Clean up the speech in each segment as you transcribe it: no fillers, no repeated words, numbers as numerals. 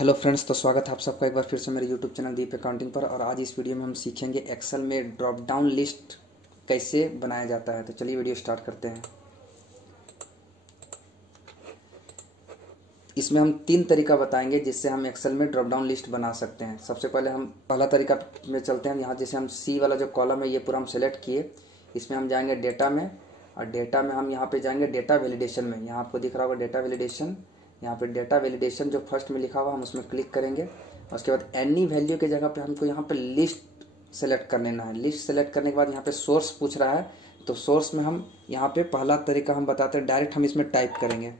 Hello friends, तो स्वागत है आप सबका एक बार फिर से मेरे यूट्यूब चैनल दीप अकाउंटिंग पर। और आज इस वीडियो में हम सीखेंगे एक्सेल में ड्रॉप डाउन लिस्ट कैसे बनाया जाता है। तो चलिए वीडियो स्टार्ट करते हैं। इसमें हम 3 तरीका बताएंगे जिससे हम एक्सेल में ड्रॉप डाउन लिस्ट बना सकते हैं। सबसे पहले हम पहला तरीका में चलते हैं। यहाँ जैसे हम सी वाला जो कॉलम है ये पूरा हम सेलेक्ट किए, इसमें हम जाएंगे डेटा में, और डेटा में हम यहाँ पे जाएंगे डेटा वैलिडेशन में। यहाँ आपको दिख रहा होगा डेटा वैलिडेशन। यहाँ पे डेटा वैलिडेशन जो फर्स्ट में लिखा हुआ हम उसमें क्लिक करेंगे। उसके बाद एनी वैल्यू के जगह पे हमको यहाँ पे लिस्ट सेलेक्ट कर लेना है। लिस्ट सेलेक्ट करने के बाद यहाँ पे सोर्स पूछ रहा है, तो सोर्स में हम यहाँ पे पहला तरीका हम बताते हैं, डायरेक्ट हम इसमें टाइप करेंगे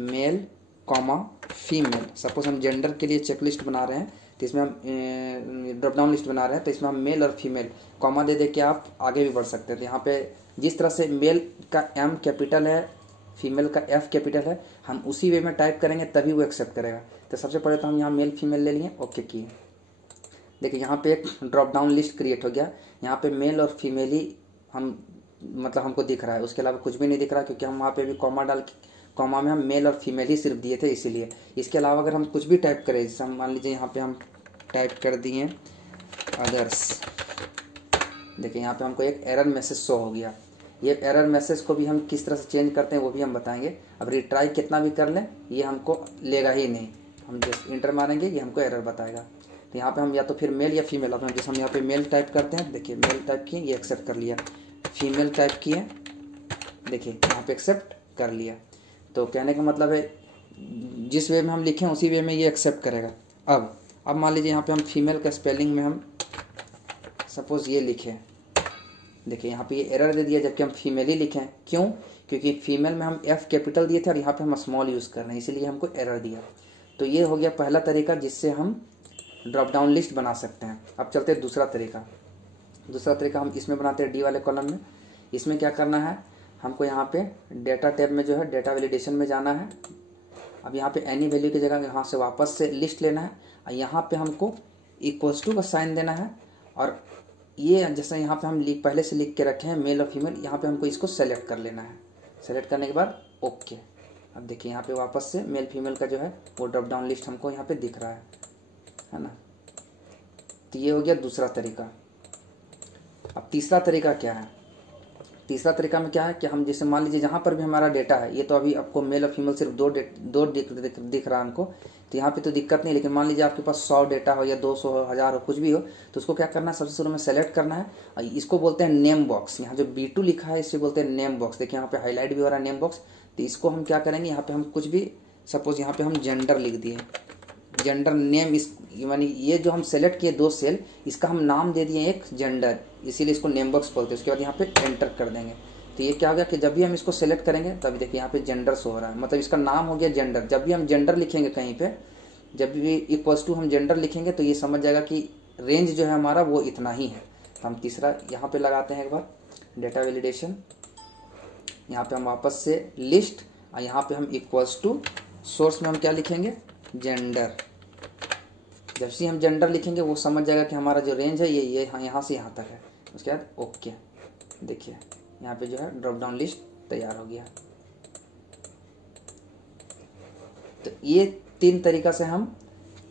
मेल कॉमा फीमेल। सपोज हम जेंडर के लिए चेकलिस्ट बना रहे हैं, तो इसमें हम ड्रॉप डाउन लिस्ट बना रहे हैं, तो इसमें हम मेल और फीमेल कॉमा दे दे के आप आगे भी बढ़ सकते हैं। तो यहाँ पे जिस तरह से मेल का M कैपिटल है, फीमेल का F कैपिटल है, हम उसी वे में टाइप करेंगे तभी वो एक्सेप्ट करेगा। तो सबसे पहले तो हम यहाँ मेल फीमेल ले लिए, ओके किए। देखिए यहाँ पे एक ड्रॉप डाउन लिस्ट क्रिएट हो गया। यहाँ पे मेल और फीमेल ही हम हमको दिख रहा है, उसके अलावा कुछ भी नहीं दिख रहा, क्योंकि हम वहाँ पे भी कॉमा डाल के, कॉमा में हम मेल और फीमेल ही सिर्फ दिए थे इसीलिए। इसके अलावा अगर हम कुछ भी टाइप करें, जैसे हम मान लीजिए यहाँ पे हम टाइप कर दिए अदर्स, देखिए यहाँ पे हमको एक एरर मैसेज शो हो गया। ये एरर मैसेज को भी हम किस तरह से चेंज करते हैं वो भी हम बताएंगे। अब रिट्राई कितना भी कर लें ये हमको लेगा ही नहीं, हम जैसे इंटर मारेंगे ये हमको एरर बताएगा। तो यहाँ पे हम या तो फिर मेल या फीमेल, अब जैसे हम यहाँ पे मेल टाइप करते हैं, देखिए मेल टाइप किए ये एक्सेप्ट कर लिया, फीमेल टाइप किए देखिए यहाँ पे एक्सेप्ट कर लिया। तो कहने का मतलब है जिस वे में हम लिखें उसी वे में ये एक्सेप्ट करेगा। अब मान लीजिए यहाँ पे हम फीमेल का स्पेलिंग में हम सपोज ये लिखें, देखिए यहाँ पे ये एरर दे दिया जबकि हम फीमेल ही लिखें। क्यों? क्योंकि फीमेल में हम F कैपिटल दिए थे और यहाँ पे हम स्मॉल यूज़ कर रहे हैं, इसीलिए हमको एरर दिया। तो ये हो गया पहला तरीका जिससे हम ड्रॉप डाउन लिस्ट बना सकते हैं। अब चलते हैं दूसरा तरीका। दूसरा तरीका हम इसमें बनाते हैं डी वाले कॉलम में। इसमें क्या करना है, हमको यहाँ पे डेटा टैब में जो है डेटा वैलिडेशन में जाना है। अब यहाँ पे एनी वैल्यू की जगह यहाँ से वापस से लिस्ट लेना है, और यहाँ पे हमको इक्वल्स टू का साइन देना है। और ये जैसे यहाँ पे हम पहले से लिख के रखे हैं मेल और फीमेल, यहाँ पे हमको इसको सेलेक्ट कर लेना है। सेलेक्ट करने के बाद ओके। अब देखिए यहाँ पे वापस से मेल फीमेल का जो है वो ड्रॉप डाउन लिस्ट हमको यहाँ पे दिख रहा है ना। तो ये हो गया दूसरा तरीका। अब तीसरा तरीका क्या है? तीसरा तरीका में क्या है कि हम जैसे मान लीजिए जहाँ पर भी हमारा डेटा है, ये तो अभी आपको मेल और फीमेल सिर्फ दो दिख रहा है हमको, तो यहाँ पे तो दिक्कत नहीं। लेकिन मान लीजिए आपके पास 100 डेटा हो या 200 हो, 1000 हो, कुछ भी हो, तो उसको क्या करना है, सबसे शुरू में सेलेक्ट करना है। और इसको बोलते हैं नेम बॉक्स। यहाँ जो B2 लिखा है इसे बोलते हैं नेम बॉक्स। देखिए यहाँ पे हाईलाइट भी हो रहा है नेम बॉक्स। तो इसको हम क्या करेंगे, यहाँ पे हम कुछ भी, सपोज यहाँ पे हम जेंडर लिख दिए, जेंडर नेम, इस यानी ये जो हम सेलेक्ट किए 2 सेल, इसका हम नाम दे दिए एक जेंडर, इसीलिए इसको नेम बॉक्स बोलते हैं। उसके बाद यहाँ पे एंटर कर देंगे। तो ये क्या हो गया कि जब भी हम इसको सेलेक्ट करेंगे तभी देखिए यहाँ पे जेंडर शो हो रहा है, मतलब इसका नाम हो गया जेंडर। जब भी हम जेंडर लिखेंगे कहीं पे, जब भी इक्वल्स टू हम जेंडर लिखेंगे तो ये समझ जाएगा कि रेंज जो है हमारा वो इतना ही है। तो हम तीसरा यहाँ पे लगाते हैं एक बार डेटा वैलिडेशन। यहाँ पे हम वापस से लिस्ट, और यहाँ पे हम इक्वल्स टू सोर्स में हम क्या लिखेंगे, जेंडर। जब से हम जेंडर लिखेंगे वो समझ जाएगा कि हमारा जो रेंज है ये यहाँ से यहाँ तक है। उसके बाद ओके, देखिए यहाँ पे जो है ड्रॉप डाउन लिस्ट तैयार हो गया। तो ये 3 तरीका से हम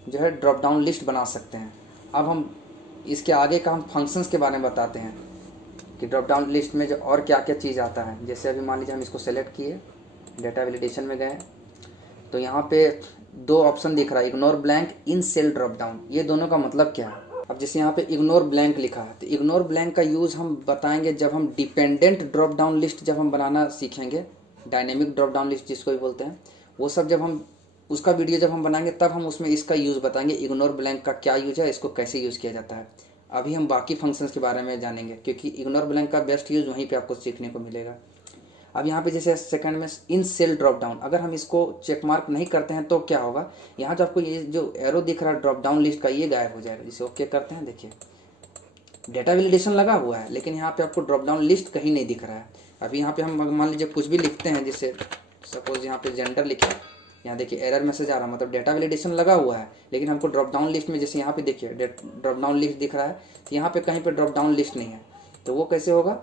जो है ड्रॉप डाउन लिस्ट बना सकते हैं। अब हम इसके आगे का हम फंक्शंस के बारे में बताते हैं कि ड्रॉप डाउन लिस्ट में जो और क्या क्या चीज़ आता है। जैसे अभी मान लीजिए हम इसको सेलेक्ट किए, डेटा वैलिडेशन में गए, तो यहाँ पे 2 ऑप्शन दिख रहा है, इग्नोर ब्लैंक, इन सेल ड्रॉप डाउन। ये दोनों का मतलब क्या है? अब जैसे यहाँ पे इग्नोर ब्लैंक लिखा है, तो इग्नोर ब्लैंक का यूज़ हम बताएंगे जब हम डिपेंडेंट ड्रॉप डाउन लिस्ट जब हम बनाना सीखेंगे, डायनेमिक ड्रॉप डाउन लिस्ट जिसको भी बोलते हैं, वो सब जब हम उसका वीडियो जब हम बनाएंगे तब हम उसमें इसका यूज़ बताएंगे, इग्नोर ब्लैंक का क्या यूज है, इसको कैसे यूज़ किया जाता है। अभी हम बाकी फंक्शंस के बारे में जानेंगे, क्योंकि इग्नोर ब्लैंक का बेस्ट यूज़ वहीं पर आपको सीखने को मिलेगा। अब यहाँ पे जैसे सेकंड में इन सेल ड्रॉप डाउन, अगर हम इसको चेक मार्क नहीं करते हैं तो क्या होगा, यहाँ जो आपको ये जो एरो दिख रहा है ड्रॉप डाउन लिस्ट का, ये गायब हो जाएगा। जिसे ओके करते हैं, देखिए डेटा वैलिडेशन लगा हुआ है लेकिन यहाँ पे आपको ड्रॉप डाउन लिस्ट कहीं नहीं दिख रहा है। अभी यहाँ पे हम मान लीजिए कुछ भी लिखते हैं, जैसे सपोज यहाँ पे जेंडर लिखे, यहाँ देखिए एरर मैसेज आ रहा है, मतलब डेटा वैलिडेशन लगा हुआ है लेकिन हमको ड्रॉप डाउन लिस्ट में, जैसे यहाँ पे देखिए ड्रॉप डाउन लिस्ट दिख रहा है, तो यहाँ पे कहीं पे ड्रॉप डाउन लिस्ट नहीं है। तो वो कैसे होगा,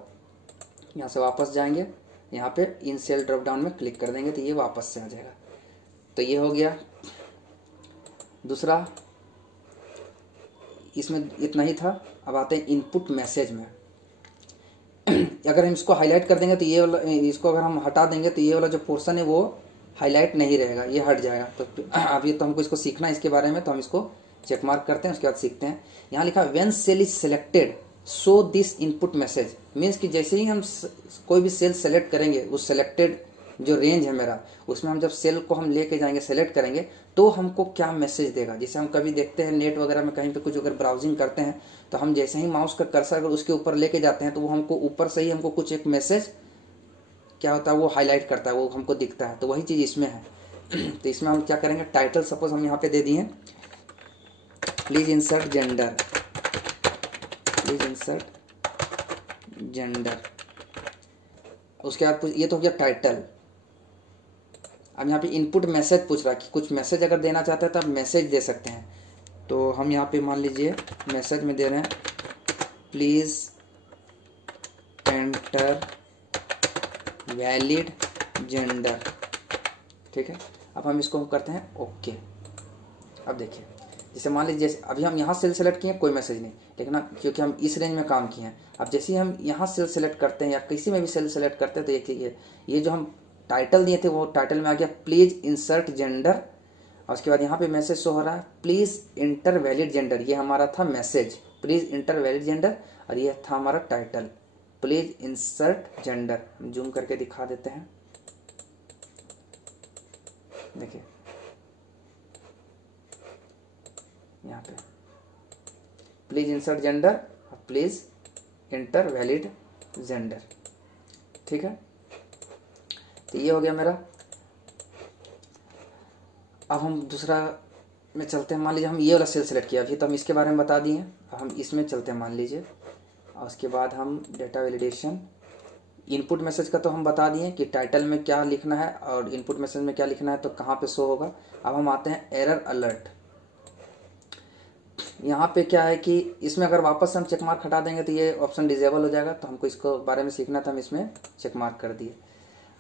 यहाँ से वापस जाएंगे, यहाँ पे इन सेल ड्रॉप डाउन में क्लिक कर देंगे तो ये वापस से आ जाएगा। तो ये हो गया। दूसरा इसमें इतना ही था। अब आते हैं इनपुट मैसेज में। अगर हम इसको हाईलाइट कर देंगे तो ये वाला, इसको अगर हम हटा देंगे तो ये वाला जो पोर्शन है वो हाईलाइट नहीं रहेगा, ये हट जाएगा। तो अभी तो हमको इसको सीखना है इसके बारे में, तो हम इसको चेक मार्क करते हैं, उसके बाद सीखते हैं। यहाँ लिखा when cell is selected show this input message. Means कि जैसे ही हम कोई भी सेल सेलेक्ट करेंगे, उस सेलेक्टेड जो रेंज है मेरा, उसमें हम जब सेल को हम लेके जाएंगे, सेलेक्ट करेंगे, तो हमको क्या मैसेज देगा। जैसे हम कभी देखते हैं नेट वगैरह में कहीं पे कुछ अगर ब्राउजिंग करते हैं, तो हम जैसे ही माउस का कर्सर अगर उसके ऊपर लेके जाते हैं, तो वो हमको ऊपर से ही हमको कुछ एक मैसेज क्या होता है वो हाईलाइट करता है, वो हमको दिखता है। तो वही चीज़ इसमें है। तो इसमें हम क्या करेंगे, टाइटल सपोज हम यहाँ पे दे दिए please insert gender, please insert gender. उसके बाद ये तो हो गया टाइटल। अब यहाँ पे इनपुट मैसेज पूछ रहा है कि कुछ मैसेज अगर देना चाहते हैं तो आप मैसेज दे सकते हैं। तो हम यहाँ पे मान लीजिए मैसेज में दे रहे हैं प्लीज एंटर वैलिड जेंडर। ठीक है, अब हम इसको करते हैं ओके। अब देखिए, जैसे मान लीजिए अभी हम यहाँ सेल सेलेक्ट किए, कोई मैसेज नहीं, लेकिन ना क्योंकि हम इस रेंज में काम किए हैं। अब जैसे ही हम यहाँ सेल सेलेक्ट करते हैं या किसी में भी सेल सेलेक्ट करते हैं, तो देखिए ये जो हम टाइटल दिए थे वो टाइटल में आ गया प्लीज इंसर्ट जेंडर। और उसके बाद यहाँ पे मैसेज शो हो रहा है प्लीज इंटर वैलिड जेंडर। ये हमारा था message please inter valid gender, और ये था हमारा title please insert gender. Zoom करके दिखा देते हैं, देखिए यहाँ पे please insert gender, please inter valid gender. ठीक है, तो ये हो गया मेरा। अब हम दूसरा में चलते हैं। मान लीजिए हम ये वाला सेल सेलेक्ट किया, अभी तो हम इसके बारे में बता दिए। अब हम इसमें चलते हैं मान लीजिए, और उसके बाद हम डेटा वैलिडेशन, इनपुट मैसेज का तो हम बता दिए कि टाइटल में क्या लिखना है और इनपुट मैसेज में क्या लिखना है, तो कहाँ पे शो होगा। अब हम आते हैं एरर अलर्ट। यहाँ पे क्या है कि इसमें अगर वापस से हम चेक मार्क हटा देंगे तो ये ऑप्शन डिजेबल हो जाएगा। तो हमको इसको बारे में सीखना था, हम इसमें चेक मार्क कर दिए।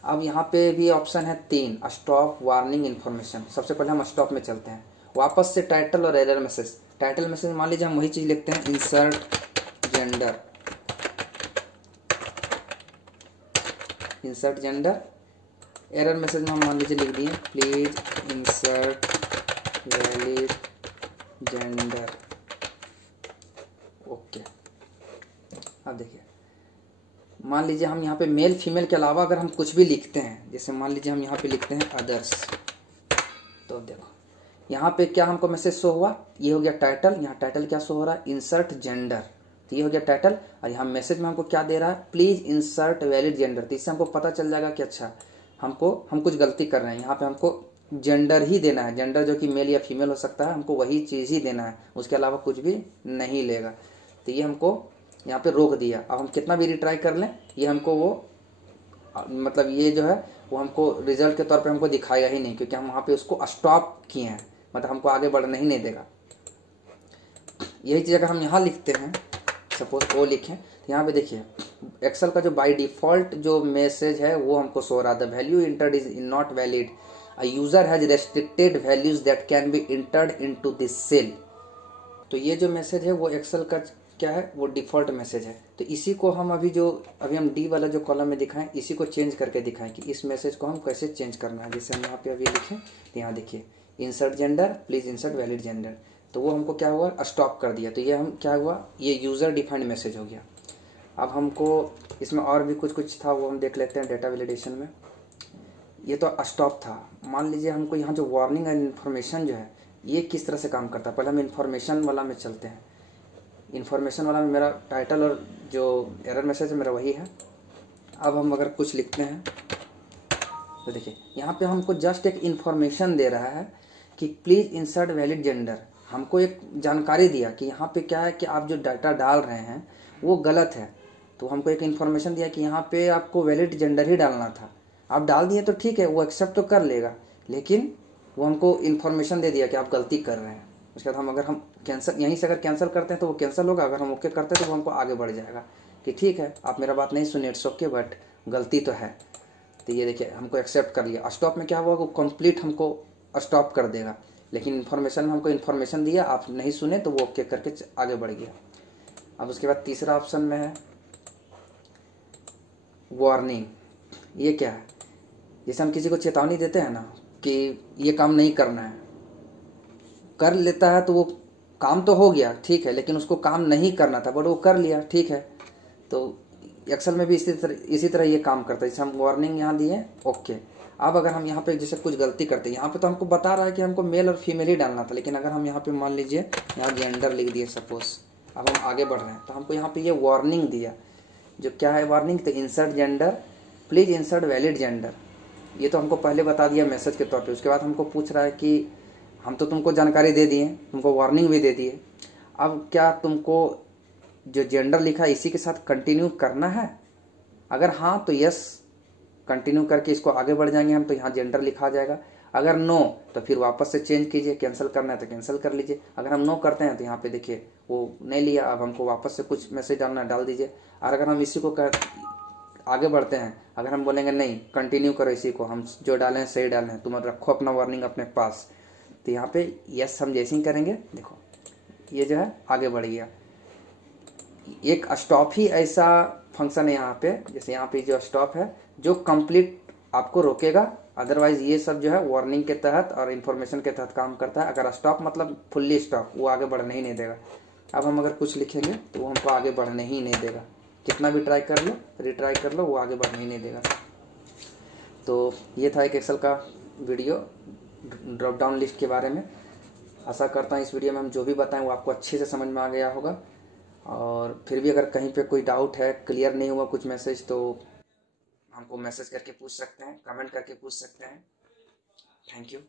अब यहाँ पे भी ऑप्शन है 3, स्टॉप वार्निंग इन्फॉर्मेशन। सबसे पहले हम स्टॉप में चलते हैं, वापस से टाइटल और एरर मैसेज। टाइटल मैसेज मान लीजिए हम वही चीज लिखते हैं insert gender, insert gender. Error message में हम मान लीजिए लिख दिए please insert valid gender. Okay, अब देखिए मान लीजिए हम यहाँ पे मेल फीमेल के अलावा अगर हम कुछ भी लिखते हैं, जैसे मान लीजिए हम यहाँ पे लिखते हैं अदर्स, तो देखो यहाँ पे क्या हमको मैसेज शो हुआ, ये हो गया टाइटल। यहाँ टाइटल क्या शो हो रहा है इंसर्ट जेंडर, तो ये हो गया टाइटल। और यहाँ मैसेज में हमको क्या दे रहा है प्लीज इंसर्ट वैलिड जेंडर। तो इससे हमको पता चल जाएगा कि अच्छा हम कुछ गलती कर रहे हैं। यहाँ पे हमको जेंडर ही देना है, जेंडर जो कि मेल या फीमेल हो सकता है, हमको वही चीज ही देना है, उसके अलावा कुछ भी नहीं लेगा। तो ये हमको यहाँ पे रोक दिया। अब हम कितना भी रिट्राई कर लें, ये हमको वो मतलब ये जो है वो हमको रिजल्ट के तौर पे हमको दिखाएगा ही नहीं, क्योंकि हम वहाँ पे उसको स्टॉप किए हैं, मतलब हमको आगे बढ़ने ही नहीं देगा। यही चीज़ अगर हम यहाँ लिखते हैं, सपोज वो लिखें, तो यहाँ पे देखिए एक्सेल का जो बाय डिफॉल्ट जो मैसेज है वो हमको शो रहा है the value entered is not valid, a user has restricted values that can be entered into this cell. तो ये जो मैसेज है वो एक्सेल का क्या है, वो डिफॉल्ट मैसेज है। तो इसी को हम अभी हम डी वाला जो कॉलम में दिखाएं, इसी को चेंज करके दिखाएं कि इस मैसेज को हम कैसे चेंज करना है। जैसे हम यहाँ पे अभी लिखें, तो यहाँ देखिए insert gender please insert valid gender, तो वो हमको क्या हुआ स्टॉप कर दिया। तो ये हम क्या हुआ, ये यूजर डिफाइंड मैसेज हो गया। अब हमको इसमें और भी कुछ था, वो हम देख लेते हैं डेटा वैलिडेशन में। ये तो स्टॉप था। मान लीजिए हमको यहाँ जो वार्निंग एंड इन्फॉर्मेशन जो है ये किस तरह से काम करता है, पहले हम इन्फॉर्मेशन वाला में चलते हैं। इन्फॉर्मेशन वाला में मेरा टाइटल और जो एरर मैसेज है मेरा वही है। अब हम अगर कुछ लिखते हैं तो देखिए यहाँ पे हमको जस्ट एक इन्फॉर्मेशन दे रहा है कि प्लीज इंसर्ट वैलिड जेंडर। हमको एक जानकारी दिया कि यहाँ पे क्या है कि आप जो डाटा डाल रहे हैं वो गलत है। तो हमको एक इन्फॉर्मेशन दिया कि यहाँ पे आपको वैलिड जेंडर ही डालना था, आप डाल दिए तो ठीक है, वो एक्सेप्ट तो कर लेगा, लेकिन वो हमको इन्फॉर्मेशन दे दिया कि आप गलती कर रहे हैं। उसके बाद अगर हम कैंसिल, यहीं से अगर कैंसिल करते हैं तो वो कैंसिल होगा, अगर हम ओके करते हैं तो वो हमको आगे बढ़ जाएगा कि ठीक है आप मेरा बात नहीं सुनिए, इट्स ओके बट गलती तो है। तो ये देखिए हमको एक्सेप्ट कर लिया। स्टॉप में क्या हुआ, वो कंप्लीट हमको स्टॉप कर देगा। लेकिन इन्फॉर्मेशन में हमको इन्फॉर्मेशन दिया, आप नहीं सुने तो वो ओके करके आगे बढ़ गया। अब उसके बाद तीसरा ऑप्शन में है वार्निंग। ये क्या है? जैसे हम किसी को चेतावनी देते हैं ना कि ये काम नहीं करना है, कर लेता है तो वो काम तो हो गया ठीक है, लेकिन उसको काम नहीं करना था बट वो कर लिया ठीक है। तो एक्सेल में भी इसी तरह ये काम करता है। जैसे हम वार्निंग यहाँ दिए ओके। अब अगर हम यहाँ पे जैसे कुछ गलती करते हैं, यहाँ पे तो हमको बता रहा है कि हमको मेल और फीमेल ही डालना था, लेकिन अगर हम यहाँ पे मान लीजिए यहाँ जेंडर लिख दिए सपोज, अब हम आगे बढ़ रहे हैं तो हमको यहाँ पे ये वार्निंग दिया। जो क्या है वार्निंग? तो insert gender, please insert valid gender. ये तो हमको पहले बता दिया मैसेज के तौर पे। उसके बाद हमको पूछ रहा है कि हम तो तुमको जानकारी दे दिए, तुमको वार्निंग भी दे दिए, अब क्या तुमको जो जेंडर लिखा है इसी के साथ कंटिन्यू करना है? अगर हाँ तो यस, कंटिन्यू करके इसको आगे बढ़ जाएंगे हम, तो यहाँ जेंडर लिखा जाएगा। अगर नो तो फिर वापस से चेंज कीजिए, कैंसिल करना है तो कैंसिल कर लीजिए। अगर हम नो करते हैं तो यहाँ पे देखिए वो नहीं लिया, अब हमको वापस से कुछ मैसेज डालना है डाल दीजिए। और अगर हम इसी को आगे बढ़ते हैं, अगर हम बोलेंगे नहीं कंटिन्यू करो इसी को, हम जो डालें सही डालें, तुम रखो अपना वार्निंग अपने पास, तो यहाँ पे यस हम जैसे ही करेंगे देखो ये जो है आगे बढ़ गया। एक स्टॉप ही ऐसा फंक्शन है यहाँ पे, जैसे यहाँ पे जो स्टॉप है जो कंप्लीट आपको रोकेगा, अदरवाइज ये सब जो है वार्निंग के तहत और इन्फॉर्मेशन के तहत काम करता है। अगर स्टॉप मतलब फुल्ली स्टॉप, वो आगे बढ़ने ही नहीं देगा। अब हम अगर कुछ लिखेंगे तो वो हमको आगे बढ़ने ही नहीं देगा, कितना भी ट्राई कर लो रिट्राई कर लो वो आगे बढ़ने ही नहीं देगा। तो ये था एक एक्सेल का वीडियो ड्रॉप डाउन लिस्ट के बारे में। आशा करता हूँ इस वीडियो में हम जो भी बताएं वो आपको अच्छे से समझ में आ गया होगा। और फिर भी अगर कहीं पे कोई डाउट है, क्लियर नहीं हुआ कुछ मैसेज, तो हमको मैसेज करके पूछ सकते हैं, कमेंट करके पूछ सकते हैं। Thank you.